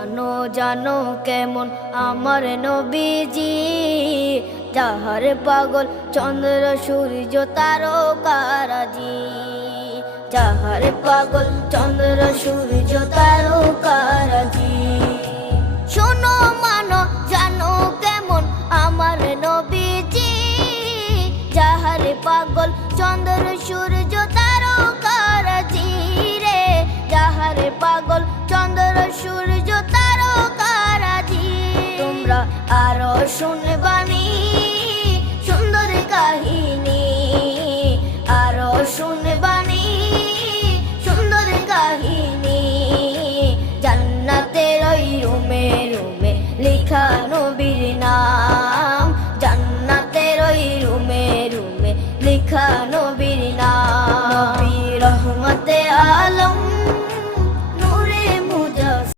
জানো জানো কেমন আমার নবীজি, যাহার পাগল চন্দ্র সূর্য তারকারাজি, যাহার পাগল চন্দ্র সূর্য তারকারাজি। শোনো মানো জানো কেমন আমার নবীজি, যাহার পাগল চন্দ্র সূর্য তারকারাজি রে, যাহার পাগল চন্দ্র সূর্য তারকারাজি। তোমরা আরো শুনে